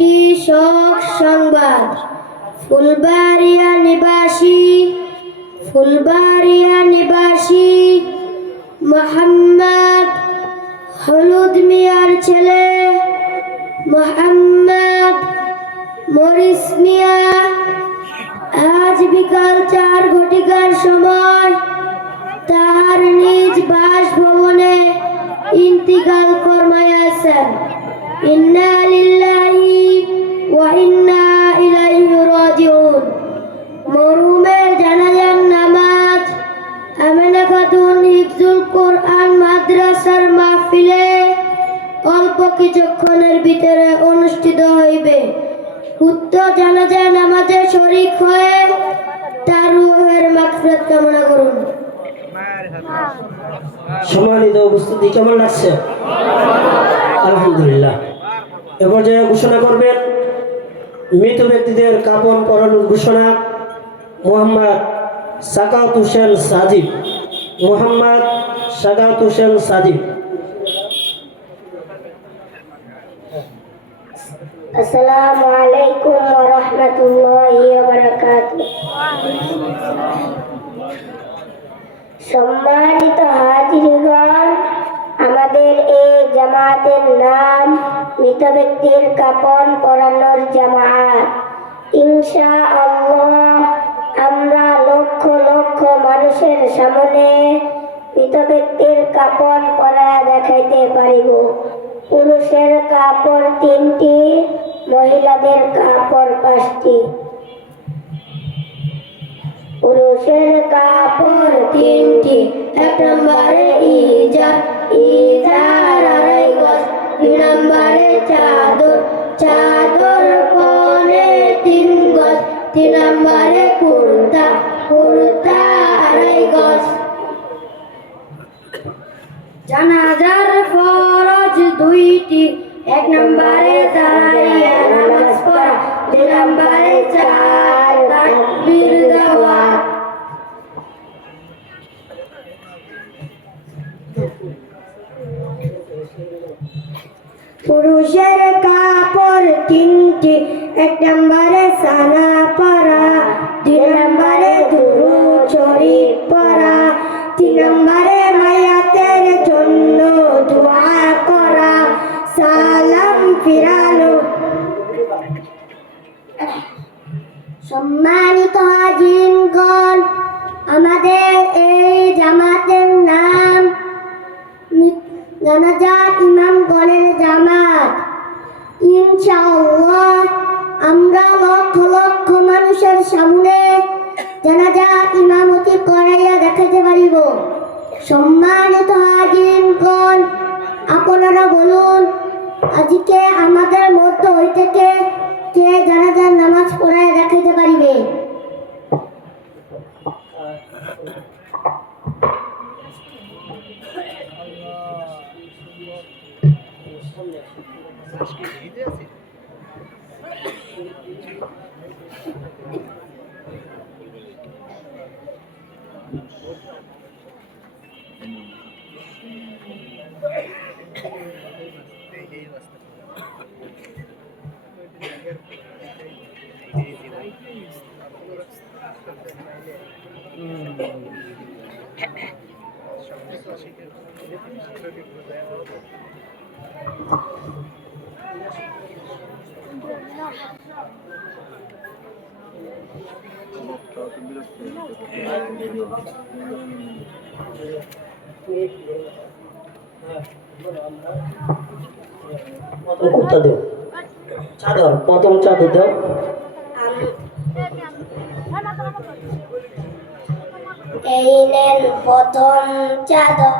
একটি শোক সংবাদ। ফুলবাড়িয়া নিবাসী মোহাম্মদ হলুদ মিয়ার ছেলে মোহাম্মদ মরিস মিয়া আজ বিকাল 4 ঘটিকার সময় তার নিজ বাসভবনে ইন্তিকাল ফরমাইয়াছেন। ইন্না লিল্লাহি ওয়া ইন্না ইলাইহি রাজিউন। মরহুমের জানাজার নামাজ আমেনা খাতুন হিফজুল কোরআন মাদ্রাসার মাহফিলে অল্প কিছুক্ষণের ভিতরে অনুষ্ঠিত হইবে। উক্ত জানাজার নামাজে শরীক হয়ে তার রূহের মাগফিরাত কামনা করুন। সম্মানিত উপস্থিতি, কেমন লাগছে? আলহামদুলিল্লাহ। এ পর্যায়ে ঘোষণা করবেন মৃত ব্যক্তিদের কাফন পরানোর ঘোষণা। মোহাম্মদ সাকাত হোসেন সাজিদ। আসসালামু আলাইকুম ওয়া রাহমাতুল্লাহি ওয়া বারাকাতুহু। সম্মানিত হাজিরগণ, আমাদের এই জামাতের নাম মৃত ব্যক্তির কাফন পরানোর জামাত। ইনশাআল্লাহ আমরা লক্ষ লক্ষ মানুষের সামনে মৃত ব্যক্তির কাফন পরা দেখাইতে পারিব। পুরুষের কাপড় 3টি, মহিলাদের কাপড় 5টি। পুরুষের কাপড় 3টি। 1 নম্বরে ইজার 2.5 গজ। 2 নম্বরে চাদর কোণে 3 গজ। 3 নম্বরে কুর্তা 2.5 গজ। জানাজার ফরজ 2টি। 1 নম্বরে দাঁড়াইয়া নামাজ পড়া। 2 নম্বরে 4 তাকবীর দেওয়া। পুরুষের কাপড় 3টি। 1 নম্বরে সানা পরা। 2 নম্বরে দুরূদ শরীফ পড়া। 3 নম্বরে মায়াতের জন্য দোয়া করা, সালাম ফিরানো। সম্মানিত হাজিরগণ, আমাদের এই জামাতের নাম জানাজা ইমামগণের জামাত। ইনশাআল্লাহ আমরা লক্ষ লক্ষ মানুষের সামনে জানাজা ইমামতি করাইয়া দেখাতে পারিব। সম্মানিত হাজিরগণ, আপনারা বলুন, আজকে আমাদের মধ্য হইতে কে জানাজার নামাজ পড়াইয়া দেখাতে পারিবে? কুর্তা দেও, চাদর, প্রথম চাদর দাও। এই নেন প্রথম চাদর।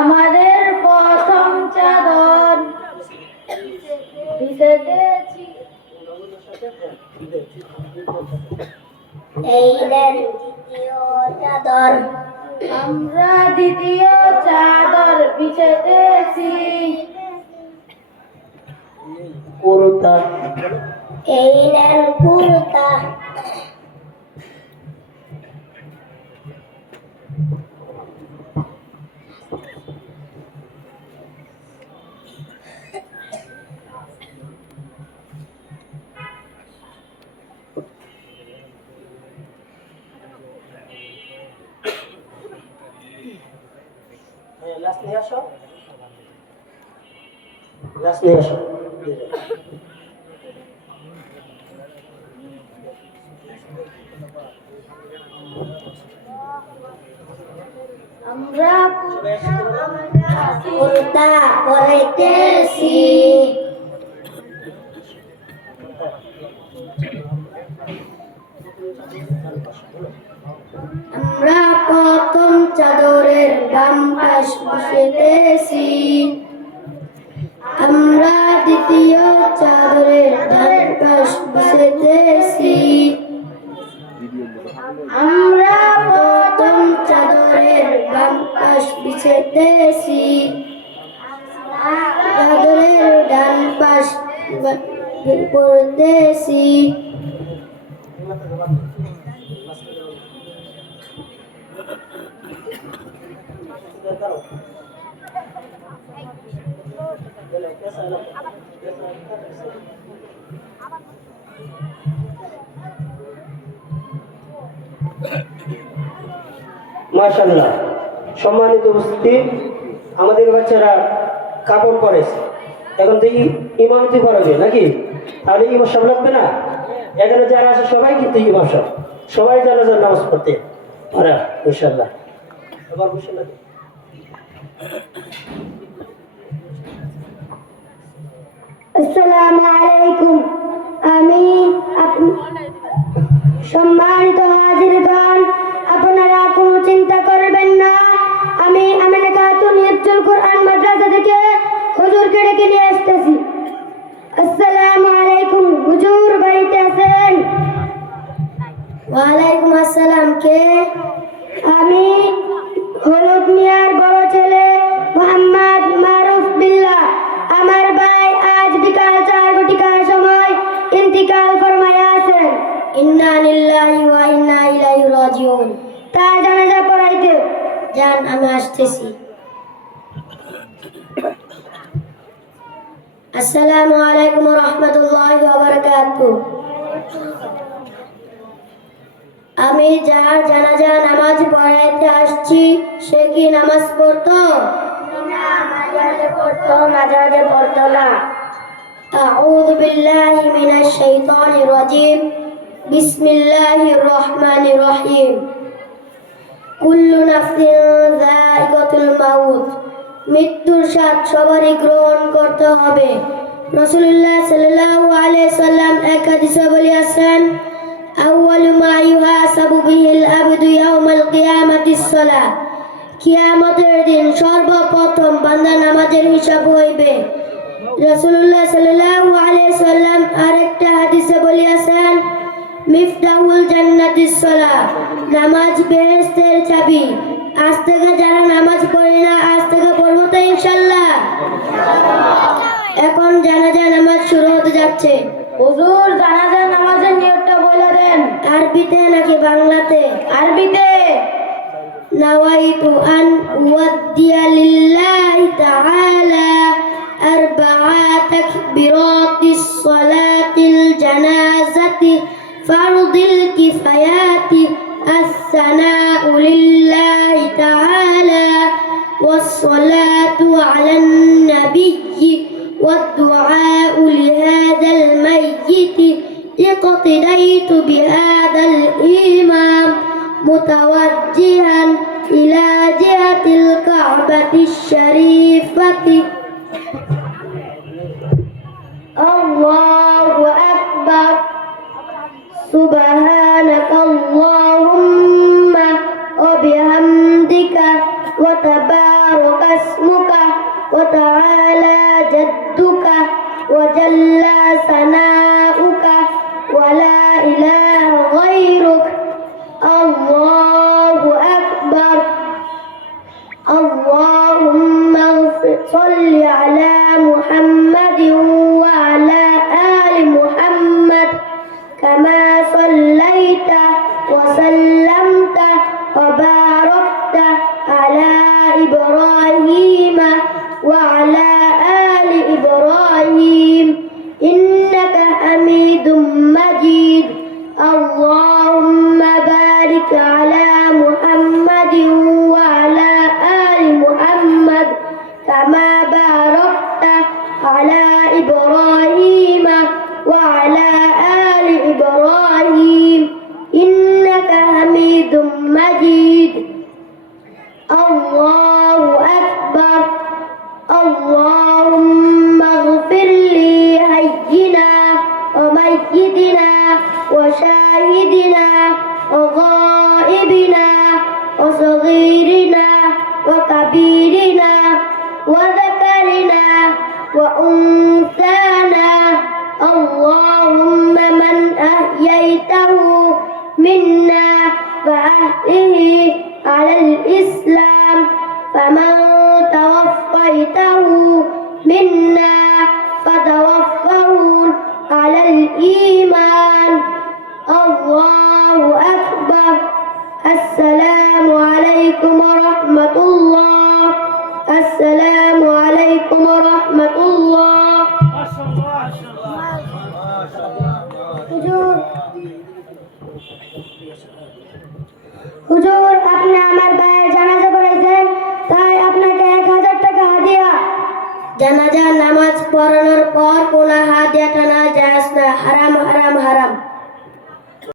আমাদের প্রথম চাদর ভিজেতেছি। এই নেন দ্বিতীয় চাদর। আমরা দ্বিতীয় চাদর ভিজেতেছি। কুর্তা। এই নেন কুর্তা। গ্লাস নিয়ে আসো, গ্লাস নিয়ে আসো। আমরা কুর্তা পরাইতেছি। আমরা প্রথম চাদরের বাম পাশ বসাইতেছি। আমরা দ্বিতীয় চাদরের ডান পাশ বসাইতেছি। আমরা প্রথম চাদরের বাম পাশ বিছাইতেছি। চাদরের ডান পাশ পড়তেছি। মাশাআল্লাহ, সম্মানিত উপস্থিতি, আমাদের বাচ্চারা কাপড় পরেছে, এখন তো ইমামতি পড়াবে নাকি? তাহলে ইমাম সাহেব লাগবে না? এখানে যারা আছে সবাই কিন্তু ইমাম সাহেব, সবাই জানাজার নামাজ পড়তে পারে ইনশাআল্লাহ। এবার বসে লাগে। আসসালামু আলাইকুম। আমি সম্মানিত হাজিরগণ, আপনারা কোনো চিন্তা করবেন না। আমি আমিনা খাতুন হিফজুল কোরআন মাদ্রাসা থেকে হুজুরকে ডেকে নিয়ে আসতেছি। আসসালামু আলাইকুম। হুজুর বাড়িতে আছেন? ওয়ালাইকুম আসসালাম। কে? আমি হলুদ মিয়ার বড় ছেলে মোহাম্মদ মারুফ বিল্লাহ। আমার ভাই আজ বিকাল 4 ঘটিকার সময় ইন্তিকাল ফরমায়া আছেন। ইন্না লিল্লাহি ওয়া ইন্না ইলাইহি রাজিউন। তার জানাজা পড়াইতে যান, আমি আসতেছি। আসসালামু আলাইকুম ওয়া রাহমাতুল্লাহি ওয়া বারাকাতুহু। আমি যার জানাজা নামাজ পড়াইতে আসছি, সে কি নামাজ পড়তো? না, মাঝে পড়তো না। আউযু বিল্লাহি মিনাশ শাইতানির রাজিম। বিসমিল্লাহির রহমানির রহিম। কুল্লু নাফসিন যায়িকাতুল মাউত। মৃত্যুর স্বাদ সবারই গ্রহণ করতে হবে। রাসূলুল্লাহ সাল্লাল্লাহু আলাইহি সাল্লাম এক হাদিসে বলেছেন, আউয়ালু মা ইউহাসাবু বিহিল আবদু ইয়াউমাল কিয়ামাতিস সালাহ। কিয়ামতের দিন সর্বপ্রথম বান্দা নামাজের হিসাব হইবে। রাসূলুল্লাহ সাল্লাল্লাহু আলাইহি সাল্লাম আরেকটা হাদিসে বলেছেন, মিফতাহুল জান্নাতিস সালাহ। নামাজ বেহেশতের চাবি। আজ থেকে যারা নামাজ পড়ে না, আজ থেকে পড়বো তো ইনশাআল্লাহ। এখন জানাজা নামাজ শুরু হতে যাচ্ছে। হুজুর, জানাজা নামাজের নিয়তটা বলে দেন। আরবিতে নাকি বাংলাতে? আরবিতে। নাওয়াইতু আন উওয়াদ্দিয়া লিল্লাহি তাআলা আরবা'a তাকবীরাতিস সালাতিল জানাজাতি ফারদিল কিফায়াতি আসসানাউ লিল্লাহি তাআলা ওয়াস-সালাতু আলান নাবিয়্যি ওয়াদ-দুআউ লিহাযাল মাইয়্যিতি ইqtidaitu bihadzal imam mutawajjihan ila jihatil ka'batis syarifati. Allahu akbar. Subhanakallahumma wa bihamdika wa tabarakasmuka wa ta'ala jadduka wa jalla sana'uka wa la ilaha ghairuk. Allahu akbar. Allahumma salli ala Muhammadin wa ala ali Muhammad kama sallaita wa sallamta wa barakta إبراهيم وعلى آل إبراهيم إنك حميد مجيد اللهم بارك على محمد وعلى آل محمد كما باركت على إبراهيم وعلى آل إبراهيم إنك حميد مجيد الله أكبر اللهم اغفر لي حينا وميتنا وشاهدنا وغائبنا وصغيرنا وكبيرنا وذكرنا وأنثانا اللهم من أحييته منا فأحيه على الإسلام فمن توفيته منا فتوفه على الإيمان الله أكبر السلام عليكم ورحمة الله السلام عليكم ورحمة الله হুজুর আপনি আমার ভাইয়ের জানাজা পড়াইছেন তাই আপনাকে 1000 টাকা হাদিয়া জানাজা নামাজ পড়ানোর পর কোনো হাদিয়া টানা যায় না হারাম হারাম হারাম